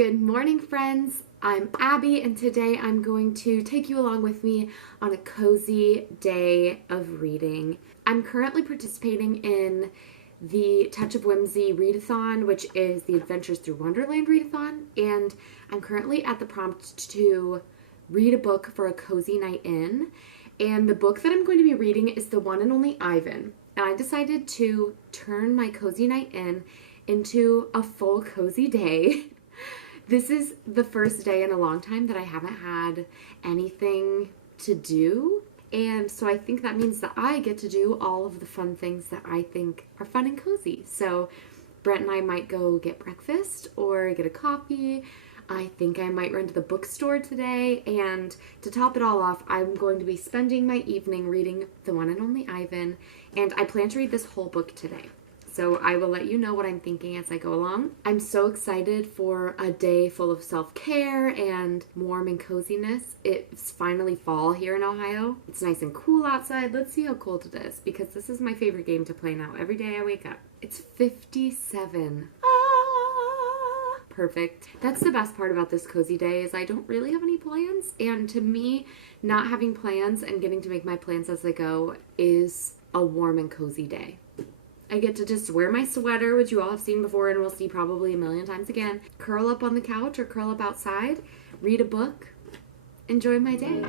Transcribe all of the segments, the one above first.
Good morning, friends. I'm Abby, and today I'm going to take you along with me on a cozy day of reading. I'm currently participating in the Touch of Whimsy Readathon, which is the Adventures Through Wonderland Readathon, and I'm currently at the prompt to read a book for a cozy night in, and the book that I'm going to be reading is the one and only Ivan, and I decided to turn my cozy night in into a full cozy day. This is the first day in a long time that I haven't had anything to do, and so I think that means that I get to do all of the fun things that I think are fun and cozy. So Brent and I might go get breakfast or get a coffee. I think I might run to the bookstore today, and to top it all off, I'm going to be spending my evening reading the one and only Ivan, and I plan to read this whole book today. So I will let you know what I'm thinking as I go along. I'm so excited for a day full of self-care and warm and coziness. It's finally fall here in Ohio. It's nice and cool outside. Let's see how cold it is, because this is my favorite game to play now. Every day I wake up. It's 57. Perfect. That's the best part about this cozy day is I don't really have any plans. And to me, not having plans and getting to make my plans as I go is a warm and cozy day. I get to just wear my sweater, which you all have seen before and will see probably a million times again, curl up on the couch or curl up outside, read a book, enjoy my day.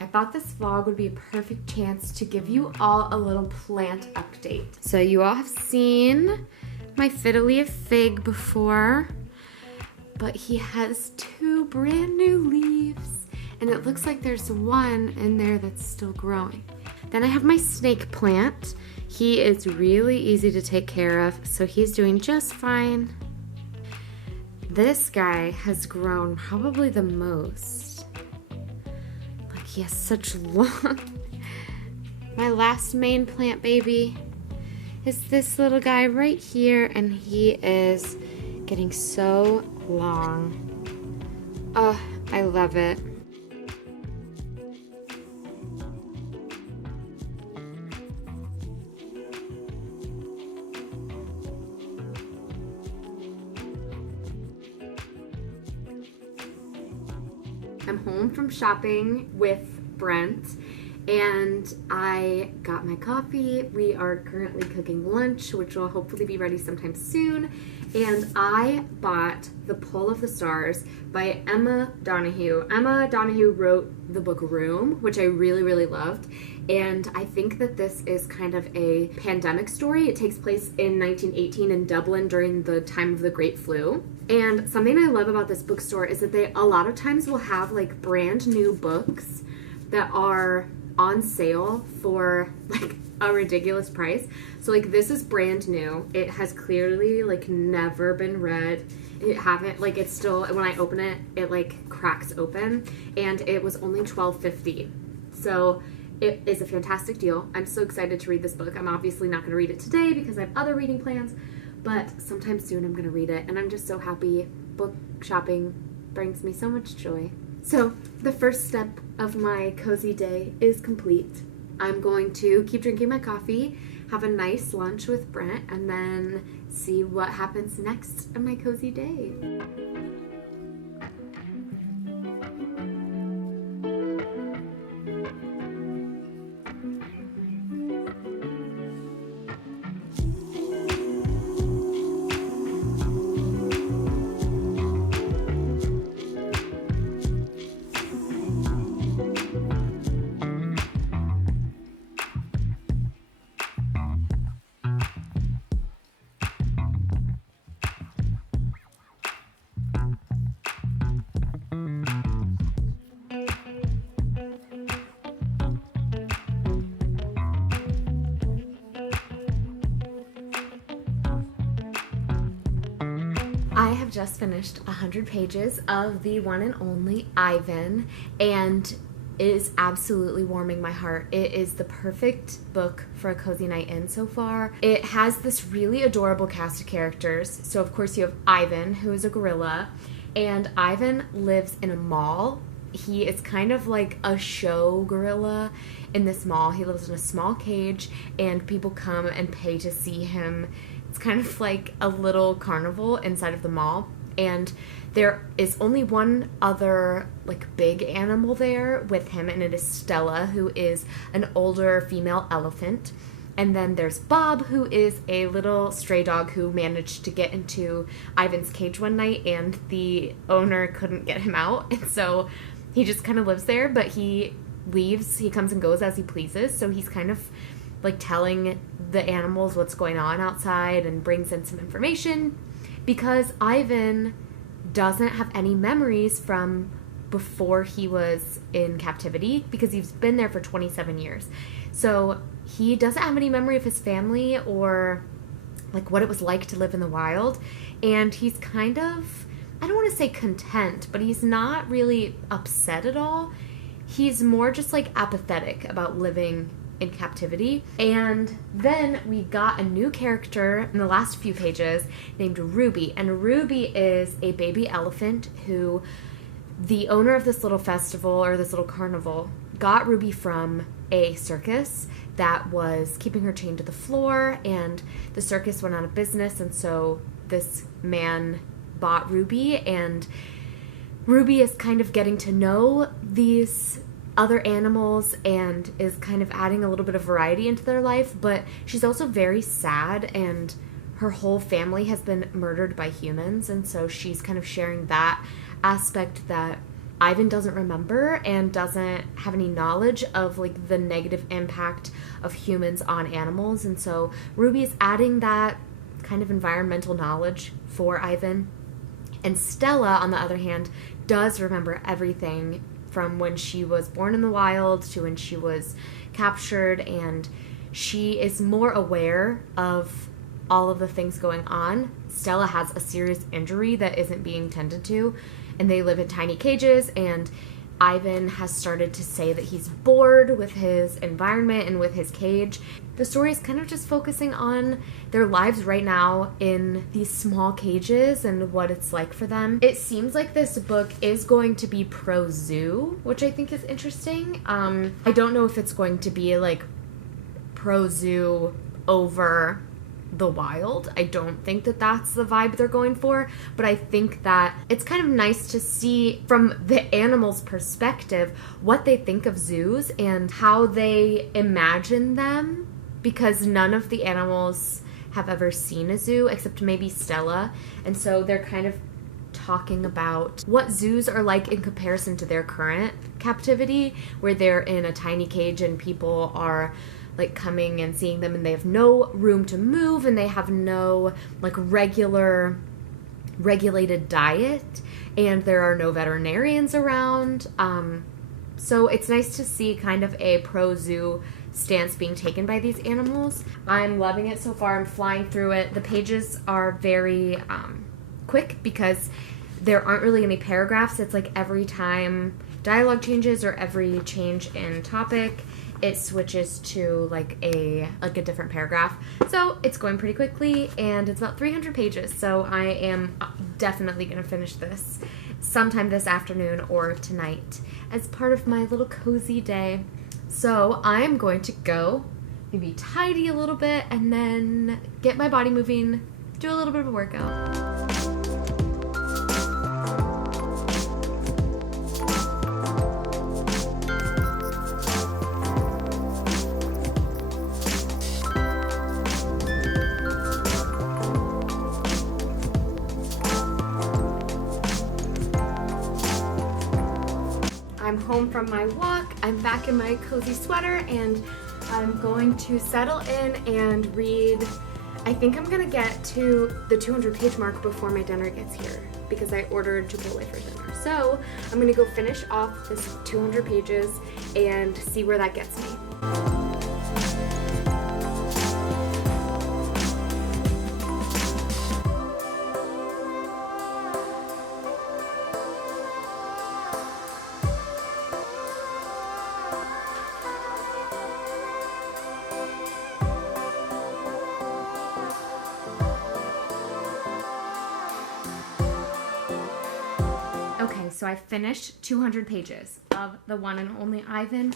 I thought this vlog would be a perfect chance to give you all a little plant update. So you all have seen my fiddly fig before, but he has 2 brand new leaves, and it looks like there's one in there that's still growing. Then I have my snake plant. He is really easy to take care of, so he's doing just fine. This guy has grown probably the most. He has such long... My last main plant baby is this little guy right here, and he is getting so long. Oh, I love it. I'm home from shopping with Brent, and I got my coffee. We are currently cooking lunch, which will hopefully be ready sometime soon. And I bought The Pull of the Stars by Emma Donoghue. Emma Donoghue wrote the book Room, which I really, really loved. And I think that this is kind of a pandemic story. It takes place in 1918 in Dublin during the time of the Great Flu. And something I love about this bookstore is that they a lot of times will have like brand new books that are on sale for like a ridiculous price. So like this is brand new. It has clearly like never been read. It's still, when I open it, it like cracks open, and it was only $12.50. So it is a fantastic deal. I'm so excited to read this book. I'm obviously not going to read it today because I have other reading plans, but sometime soon I'm going to read it, and I'm just so happy. Book shopping brings me so much joy. So the first step of my cozy day is complete. I'm going to keep drinking my coffee, have a nice lunch with Brent, and then see what happens next in my cozy day. have just finished 100 pages of the one and only Ivan, and it is absolutely warming my heart. It is the perfect book for a cozy night in so far. It has this really adorable cast of characters. So of course you have Ivan, who is a gorilla, and Ivan lives in a mall. He is kind of like a show gorilla in this mall. He lives in a small cage, and people come and pay to see him. It's kind of like a little carnival inside of the mall, and there is only one other like big animal there with him, and it is Stella, who is an older female elephant. And then there's Bob, who is a little stray dog who managed to get into Ivan's cage one night, and the owner couldn't get him out, and so he just kind of lives there, but he leaves. He comes and goes as he pleases, so he's kind of like telling the animals what's going on outside and brings in some information, because Ivan doesn't have any memories from before he was in captivity, because he's been there for 27 years. So he doesn't have any memory of his family or like what it was like to live in the wild. And he's kind of, I don't want to say content, but he's not really upset at all. He's more just like apathetic about living in captivity. And then we got a new character in the last few pages named Ruby, and Ruby is a baby elephant who the owner of this little festival or this little carnival got Ruby from a circus that was keeping her chained to the floor, and the circus went out of business, and so this man bought Ruby, and Ruby is kind of getting to know these other animals and is kind of adding a little bit of variety into their life, but she's also very sad, and her whole family has been murdered by humans, and so she's kind of sharing that aspect that Ivan doesn't remember and doesn't have any knowledge of like the negative impact of humans on animals, and so Ruby is adding that kind of environmental knowledge for Ivan. And Stella, on the other hand, does remember everything from when she was born in the wild to when she was captured, and she is more aware of all of the things going on. Stella has a serious injury that isn't being tended to, and they live in tiny cages, and Ivan has started to say that he's bored with his environment and with his cage. The story is kind of just focusing on their lives right now in these small cages and what it's like for them. It seems like this book is going to be pro-zoo, which I think is interesting. I don't know if it's going to be like pro-zoo over the wild. I don't think that that's the vibe they're going for, but I think that it's kind of nice to see from the animals' perspective what they think of zoos and how they imagine them, because none of the animals have ever seen a zoo except maybe Stella, and so they're kind of talking about what zoos are like in comparison to their current captivity, where they're in a tiny cage and people are like coming and seeing them, and they have no room to move, and they have no like regulated diet, and there are no veterinarians around. So it's nice to see kind of a pro-zoo stance being taken by these animals. I'm loving it so far. I'm flying through it. The pages are very quick because there aren't really any paragraphs. It's like every time dialogue changes or every change in topic, it switches to like a different paragraph. So it's going pretty quickly, and it's about 300 pages. So I am definitely going to finish this sometime this afternoon or tonight as part of my little cozy day. So I'm going to go maybe tidy a little bit and then get my body moving, do a little bit of a workout. I'm home from my walk. I'm back in my cozy sweater, and I'm going to settle in and read. I think I'm gonna get to the 200 page mark before my dinner gets here, because I ordered Chipotle for dinner. So I'm gonna go finish off this 200 pages and see where that gets me. so I finished 200 pages of The One and Only Ivan,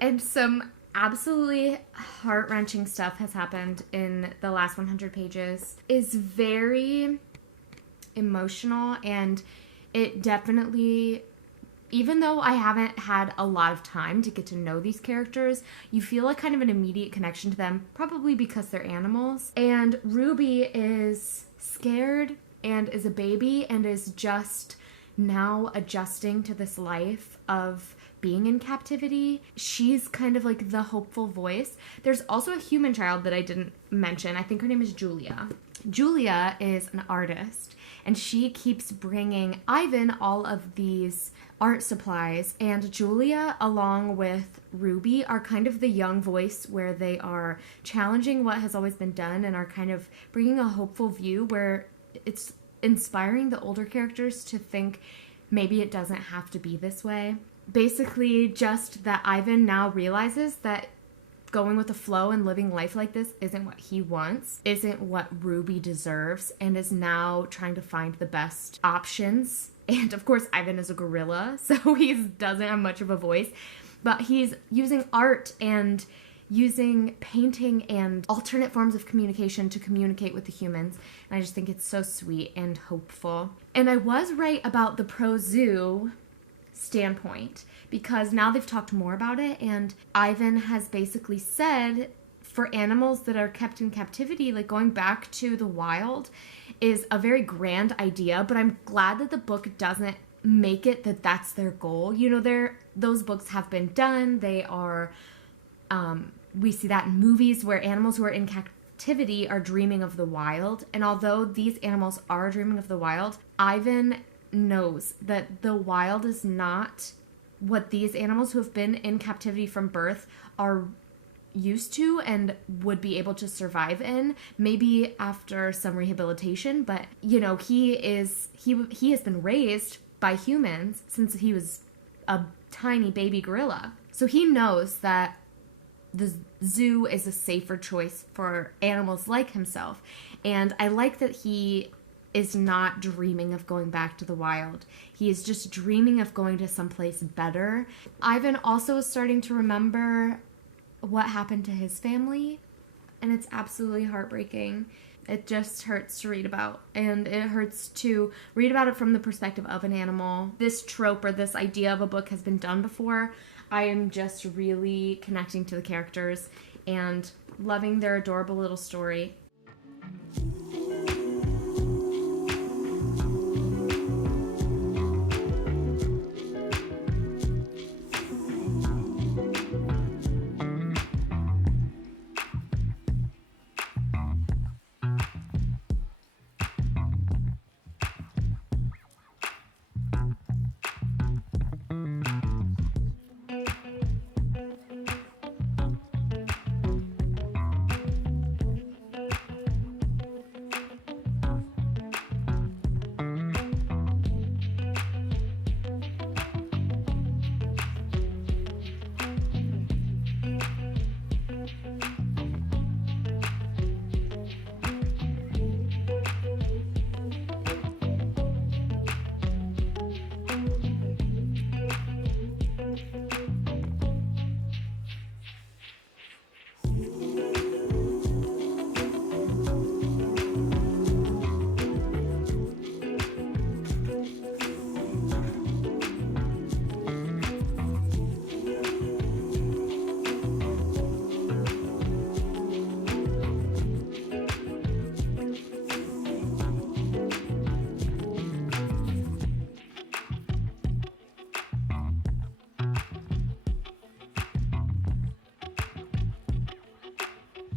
and some absolutely heart-wrenching stuff has happened in the last 100 pages. It's very emotional, and it definitely, even though I haven't had a lot of time to get to know these characters, you feel like kind of an immediate connection to them, probably because they're animals. And Ruby is scared and is a baby and is just now adjusting to this life of being in captivity. She's kind of like the hopeful voice. There's also a human child that I didn't mention. I think her name is Julia. Julia is an artist, and she keeps bringing Ivan all of these art supplies, and Julia, along with Ruby, are kind of the young voice where they are challenging what has always been done and are kind of bringing a hopeful view where it's inspiring the older characters to think maybe it doesn't have to be this way. Basically, just that Ivan now realizes that going with the flow and living life like this isn't what he wants, isn't what Ruby deserves, and is now trying to find the best options. And of course, Ivan is a gorilla, so he doesn't have much of a voice, but he's using art and using painting and alternate forms of communication to communicate with the humans. And I just think it's so sweet and hopeful. And I was right about the pro-zoo standpoint, because now they've talked more about it, and Ivan has basically said for animals that are kept in captivity, like going back to the wild is a very grand idea, but I'm glad that the book doesn't make it that that's their goal. You know, those books have been done. They are, we see that in movies where animals who are in captivity are dreaming of the wild, and although these animals are dreaming of the wild, Ivan knows that the wild is not what these animals who have been in captivity from birth are used to and would be able to survive in, maybe after some rehabilitation. But you know, he has been raised by humans since he was a tiny baby gorilla, so he knows that the zoo is a safer choice for animals like himself. And I like that he is not dreaming of going back to the wild. He is just dreaming of going to someplace better. Ivan also is starting to remember what happened to his family, and it's absolutely heartbreaking. It just hurts to read about, and it hurts to read about it from the perspective of an animal. This trope or this idea of a book has been done before. I am just really connecting to the characters and loving their adorable little story.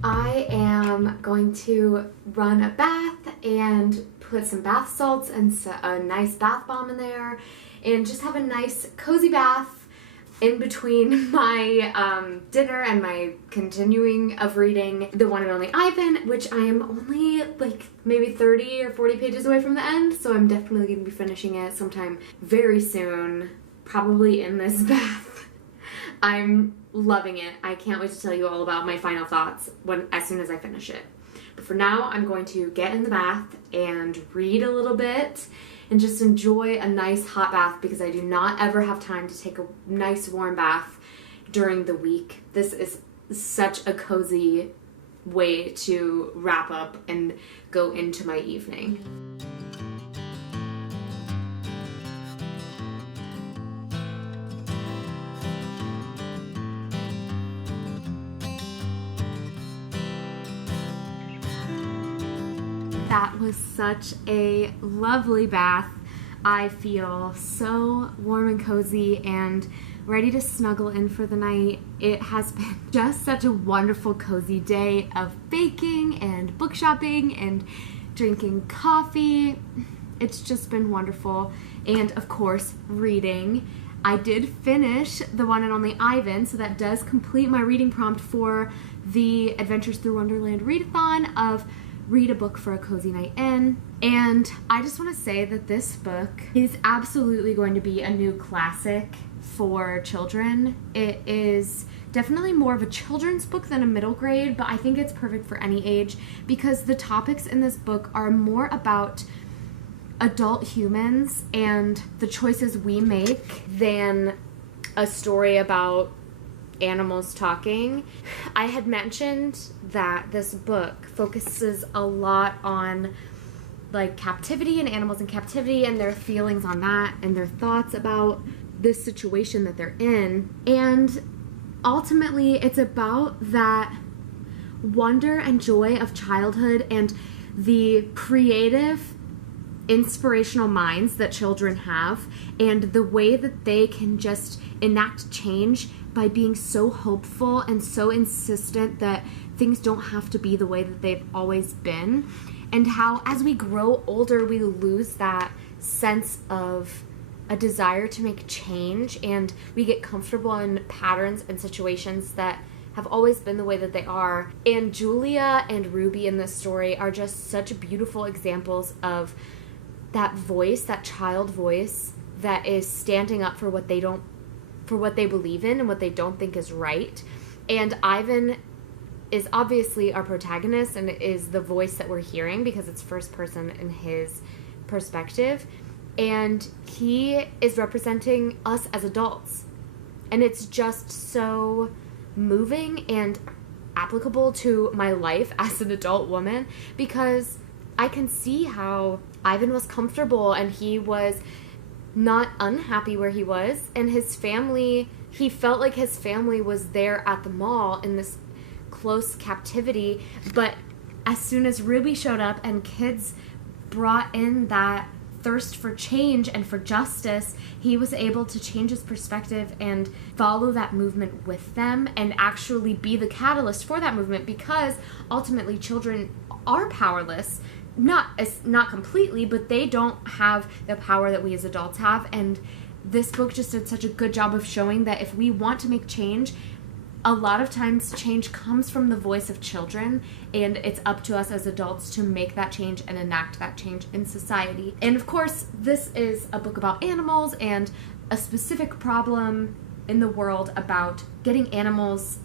I am going to run a bath and put some bath salts and a nice bath bomb in there and just have a nice cozy bath in between my dinner and my continuing of reading The One and Only Ivan, which I am only like maybe 30 or 40 pages away from the end, so I'm definitely going to be finishing it sometime very soon, probably in this bath. I'm loving it. I can't wait to tell you all about my final thoughts as soon as I finish it. But for now, I'm going to get in the bath and read a little bit and just enjoy a nice hot bath, because I do not ever have time to take a nice warm bath during the week. This is such a cozy way to wrap up and go into my evening. That was such a lovely bath. I feel so warm and cozy and ready to snuggle in for the night. It has been just such a wonderful, cozy day of baking and book shopping and drinking coffee. It's just been wonderful. And of course, reading. I did finish the one and only Ivan, so that does complete my reading prompt for the Adventures Through Wonderland Readathon of read a book for a cozy night in. And I just want to say that this book is absolutely going to be a new classic for children. It is definitely more of a children's book than a middle grade, but I think it's perfect for any age because the topics in this book are more about adult humans and the choices we make than a story about animals talking. I had mentioned that this book focuses a lot on like captivity and animals in captivity and their feelings on that and their thoughts about this situation that they're in. And ultimately it's about that wonder and joy of childhood and the creative, inspirational minds that children have and the way that they can just enact change by being so hopeful and so insistent that things don't have to be the way that they've always been, and how as we grow older we lose that sense of a desire to make change and we get comfortable in patterns and situations that have always been the way that they are. And Julia and Ruby in this story are just such beautiful examples of that voice, that child voice that is standing up for what they believe in and what they don't think is right. And Ivan is obviously our protagonist and is the voice that we're hearing because it's first person in his perspective. And he is representing us as adults. And it's just so moving and applicable to my life as an adult woman because I can see how Ivan was comfortable and he was not unhappy where he was, and his family, he felt like his family was there at the mall in this close captivity, but as soon as Ruby showed up and kids brought in that thirst for change and for justice, he was able to change his perspective and follow that movement with them and actually be the catalyst for that movement because ultimately children are powerless. Not completely, but they don't have the power that we as adults have. And this book just did such a good job of showing that if we want to make change, a lot of times change comes from the voice of children, and it's up to us as adults to make that change and enact that change in society. And of course, this is a book about animals and a specific problem in the world about getting animals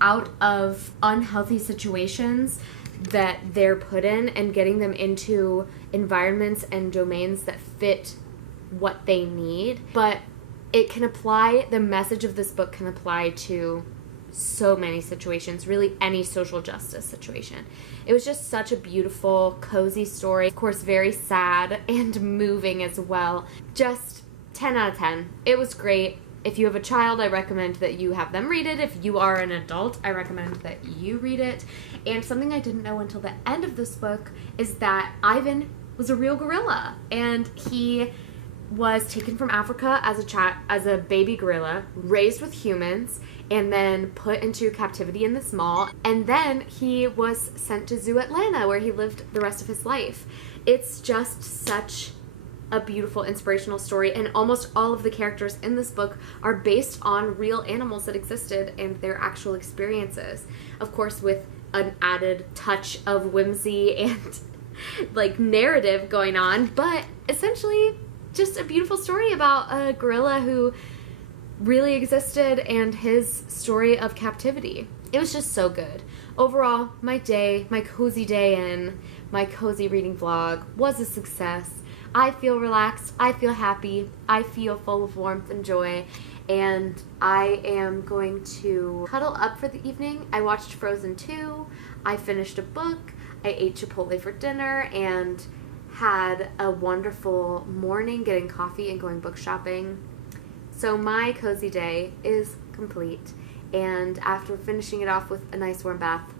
out of unhealthy situations that they're put in and getting them into environments and domains that fit what they need. But it can apply, the message of this book can apply to so many situations, really any social justice situation. It was just such a beautiful, cozy story. Of course, very sad and moving as well. Just 10 out of 10. It was great. If you have a child, I recommend that you have them read it. If you are an adult, I recommend that you read it. And something I didn't know until the end of this book is that Ivan was a real gorilla. And he was taken from Africa as a baby gorilla, raised with humans, and then put into captivity in this mall. And then he was sent to Zoo Atlanta, where he lived the rest of his life. It's just such a beautiful, inspirational story, and almost all of the characters in this book are based on real animals that existed and their actual experiences. Of course, with an added touch of whimsy and like narrative going on, but essentially just a beautiful story about a gorilla who really existed and his story of captivity. It was just so good. Overall, my cozy day in, my cozy reading vlog was a success. I feel relaxed, I feel happy, I feel full of warmth and joy, and I am going to cuddle up for the evening. I watched Frozen 2, I finished a book, I ate Chipotle for dinner, and had a wonderful morning getting coffee and going book shopping. So my cozy day is complete, and after finishing it off with a nice warm bath,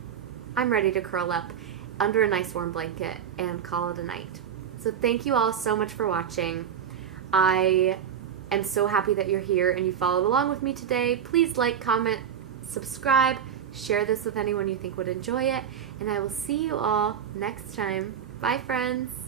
I'm ready to curl up under a nice warm blanket and call it a night. So thank you all so much for watching. I am so happy that you're here and you followed along with me today. Please like, comment, subscribe, share this with anyone you think would enjoy it, and I will see you all next time. Bye, friends.